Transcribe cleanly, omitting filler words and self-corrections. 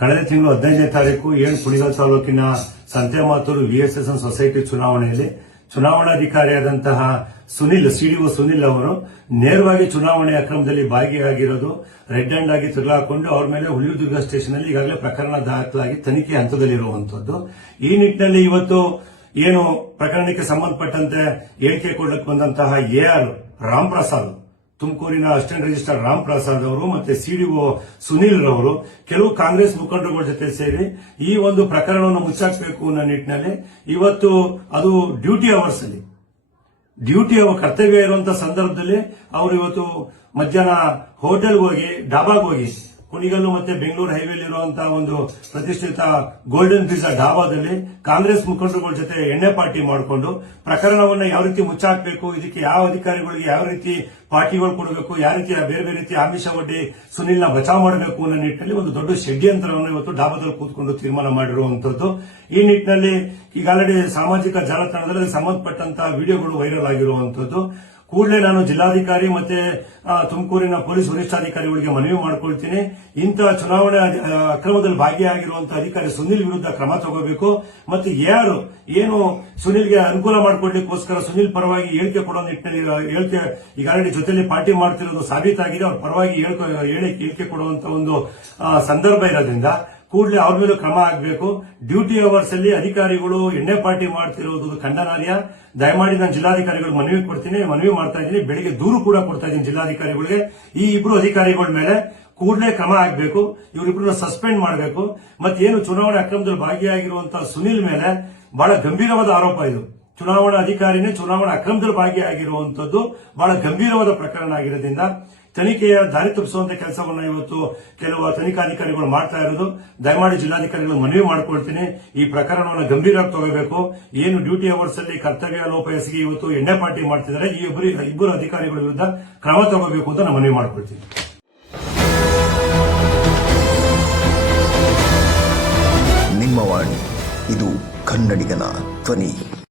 ಕಳೆದ ತಿಂಗಳು 15ನೇ ತಾರೀಕು ಕುಣಿಗಲ್ ತಾಲೂಕಿನ ಸಂತೆಮಾತೂರು VSSN ಸೊಸೈಟಿ ಚುನಾವಣೆಯಲ್ಲಿ ಚುನಾವಣಾಧಿಕಾರಿಯಾದಂತಹ ಸಿಡಿಒ ಸುನಿಲ್ ಅವರು ನೇರವಾಗಿ ಚುನಾವಣೆ ಅಕ್ರಮದಲ್ಲಿ ಭಾಗಿಯಾಗಿರೋದು ರೆಡ್ ಹ್ಯಾಂಡ್ ಆಗಿ ತಗಲಾಕೊಂಡು ಅವ್ರ ಮೇಲೆ ಹುಲಿದುರ್ಗ ಸ್ಟೇಷನ್ ಅಲ್ಲಿ ಈಗಾಗಲೇ ಪ್ರಕರಣ ದಾಖಲಾಗಿ ತನಿಖೆ ಹಂತದಲ್ಲಿರುವಂತದ್ದು. ಈ ನಿಟ್ಟಿನಲ್ಲಿ ಇವತ್ತು ಏನು ಪ್ರಕರಣಕ್ಕೆ ಸಂಬಂಧಪಟ್ಟಂತೆ ಹೇಳಿಕೆ ಕೊಡಲಿಕ್ಕೆ ಬಂದಂತಹ AR ರಾಮಪ್ರಸಾದ್, ತುಮಕೂರಿನ ಅಸಿಸ್ಟೆಂಟ್ ರಿಜಿಸ್ಟ್ರಾರ್ ರಾಮ್ ಪ್ರಸಾದ್ ಅವರು ಮತ್ತೆ ಸಿಡಿಒ ಸುನಿಲ್ ರವರು ಕೆಲವು ಕಾಂಗ್ರೆಸ್ ಮುಖಂಡರುಗಳ ಜೊತೆ ಸೇರಿ ಈ ಒಂದು ಪ್ರಕರಣವನ್ನು ಮುಚ್ಚಾಕಬೇಕು ಅನ್ನೋ ನಿಟ್ಟಿನಲ್ಲಿ ಇವತ್ತು ಅದು ಡ್ಯೂಟಿ ಅವರ್ ಕರ್ತವ್ಯ ಇರುವಂತಹ ಸಂದರ್ಭದಲ್ಲಿ ಅವರು ಇವತ್ತು ಮಧ್ಯಾಹ್ನ ಹೋಟೆಲ್ಗೆ ಹೋಗಿ ಡಾಬಾಗೆ ಹೋಗಿ ಕುಣಿಗಲ್ಲು ಮತ್ತೆ ಬೆಂಗಳೂರು ಹೈವೇಲಿ ಇರುವಂತಹ ಒಂದು ಪ್ರತಿಷ್ಠಿತ ಗೋಲ್ಡನ್ ಪಿಜ್ಜಾ ಡಾಬಾದಲ್ಲಿ ಕಾಂಗ್ರೆಸ್ ಮುಖಂಡರುಗಳ ಜೊತೆ ಎಣ್ಣೆ ಪಾರ್ಟಿ ಮಾಡಿಕೊಂಡು ಪ್ರಕರಣವನ್ನ ಯಾವ ರೀತಿ ಮುಚ್ಚಾಕಬೇಕು, ಇದಕ್ಕೆ ಯಾವ ಅಧಿಕಾರಿಗಳಿಗೆ ಯಾವ ರೀತಿ ಪಾರ್ಟಿಗಳು ಕೊಡಬೇಕು, ಯಾವ ರೀತಿ ಬೇರೆ ಬೇರೆ ರೀತಿ ಆಮಿಷ ಒಡ್ಡಿ ಸುನಿಲ್ನ ಬಚಾವ್ ಮಾಡಬೇಕು ಅನ್ನೋ ನಿಟ್ಟಿನಲ್ಲಿ ಒಂದು ದೊಡ್ಡ ಷಡ್ಯಂತ್ರವನ್ನು ಇವತ್ತು ಡಾಬಾದಲ್ಲಿ ಕೂತ್ಕೊಂಡು ತೀರ್ಮಾನ ಮಾಡಿರುವಂತದ್ದು. ಈ ನಿಟ್ಟಿನಲ್ಲಿ ಈಗ ಆಲ್ರೆಡಿ ಸಾಮಾಜಿಕ ಜಾಲತಾಣದಲ್ಲಿ ಸಂಬಂಧಪಟ್ಟಂತಹ ವಿಡಿಯೋಗಳು ವೈರಲ್ ಆಗಿರುವಂತದ್ದು. ಕೂಡಲೇ ನಾನು ಜಿಲ್ಲಾಧಿಕಾರಿ ಮತ್ತೆ ತುಮಕೂರಿನ ಪೊಲೀಸ್ ವರಿಷ್ಠಾಧಿಕಾರಿಗಳಿಗೆ ಮನವಿ ಮಾಡಿಕೊಳ್ತೀನಿ, ಇಂತಹ ಚುನಾವಣೆ ಅಕ್ರಮದಲ್ಲಿ ಭಾಗಿಯಾಗಿರುವಂತಹ ಅಧಿಕಾರಿ ಸುನಿಲ್ ವಿರುದ್ಧ ಕ್ರಮ ತಗೋಬೇಕು. ಮತ್ತೆ ಯಾರು ಏನು ಸುನಿಲ್ಗೆ ಅನುಕೂಲ ಮಾಡಿಕೊಡ್ಲಿಕ್ಕೋಸ್ಕರ ಸುನಿಲ್ ಪರವಾಗಿ ಹೇಳಿಕೆ ಕೊಡೋ ನಿಟ್ಟಿನಲ್ಲಿ ಹೇಳಿಕೆ ಈಗ ಆಲ್ರೆಡಿ ಜೊತೆಲಿ ಪಾರ್ಟಿ ಮಾಡ್ತಿರೋದು ಸಾಬೀತಾಗಿದೆ. ಅವ್ರ ಪರವಾಗಿ ಹೇಳಿಕೆ ಕೊಡುವಂತ ಒಂದು ಸಂದರ್ಭ ಇರೋದ್ರಿಂದ ಕೂಡಲೇ ಅವ್ರ ಮೇಲೆ ಕ್ರಮ ಆಗಬೇಕು. ಡ್ಯೂಟಿ ಅವರ್ಸ್ ಅಲ್ಲಿ ಅಧಿಕಾರಿಗಳು ಎಣ್ಣೆ ಪಾರ್ಟಿ ಮಾಡ್ತಿರೋದು ಖಂಡನಾರ್ಹ. ದಯಮಾಡಿ ನಾನು ಜಿಲ್ಲಾಧಿಕಾರಿಗಳು ಮನವಿ ಮಾಡ್ತಾ ಇದ್ದೀನಿ. ಬೆಳಿಗ್ಗೆ ದೂರು ಕೂಡ ಕೊಡ್ತಾ ಇದ್ದೀನಿ ಜಿಲ್ಲಾಧಿಕಾರಿಗಳಿಗೆ. ಈ ಇಬ್ರು ಅಧಿಕಾರಿಗಳ ಮೇಲೆ ಕೂಡಲೇ ಕ್ರಮ ಆಗಬೇಕು, ಇವರಿಬ್ಬರನ್ನ ಸಸ್ಪೆಂಡ್ ಮಾಡಬೇಕು. ಮತ್ತೇನು ಚುನಾವಣೆ ಅಕ್ರಮದಲ್ಲಿ ಭಾಗಿಯಾಗಿರುವಂತಹ ಸುನಿಲ್ ಮೇಲೆ ಬಹಳ ಗಂಭೀರವಾದ ಆರೋಪ ಇದು. ಚುನಾವಣಾ ಅಧಿಕಾರಿನೇ ಚುನಾವಣಾ ಅಕ್ರಮದಲ್ಲಿ ಭಾಗಿಯಾಗಿರುವಂತದ್ದು ಬಹಳ ಗಂಭೀರವಾದ ಪ್ರಕರಣ ಆಗಿರೋದ್ರಿಂದ ತನಿಖೆಯ ದಾರಿ ತಪ್ಪಿಸುವಂತ ಕೆಲಸವನ್ನ ಇವತ್ತು ಕೆಲವು ತನಿಖಾಧಿಕಾರಿಗಳು ಮಾಡ್ತಾ ಇರೋದು. ದಯಮಾಡಿ ಜಿಲ್ಲಾಧಿಕಾರಿಗಳು ಮನವಿ ಮಾಡಿಕೊಳ್ತೀನಿ, ಈ ಪ್ರಕರಣವನ್ನು ಗಂಭೀರವಾಗಿ ತಗೋಬೇಕು. ಏನು ಡ್ಯೂಟಿ ಅವರ್ಸ್ ಅಲ್ಲಿ ಕರ್ತವ್ಯ ಲೋಪ ಎಸಗಿ ಇವತ್ತು ಎಣ್ಣೆ ಪಾರ್ಟಿ ಮಾಡ್ತಿದ್ದಾರೆ, ಈ ಇಬ್ಬರು ಅಧಿಕಾರಿಗಳ ವಿರುದ್ಧ ಕ್ರಮ ತಗೋಬೇಕು ಅಂತ ನಾನು ಮನವಿ ಮಾಡಿಕೊಳ್ತೀನಿ. ನಿಮ್ಮ ವಾಣಿ, ಇದು ಕನ್ನಡಿಗನ ಧ್ವನಿ.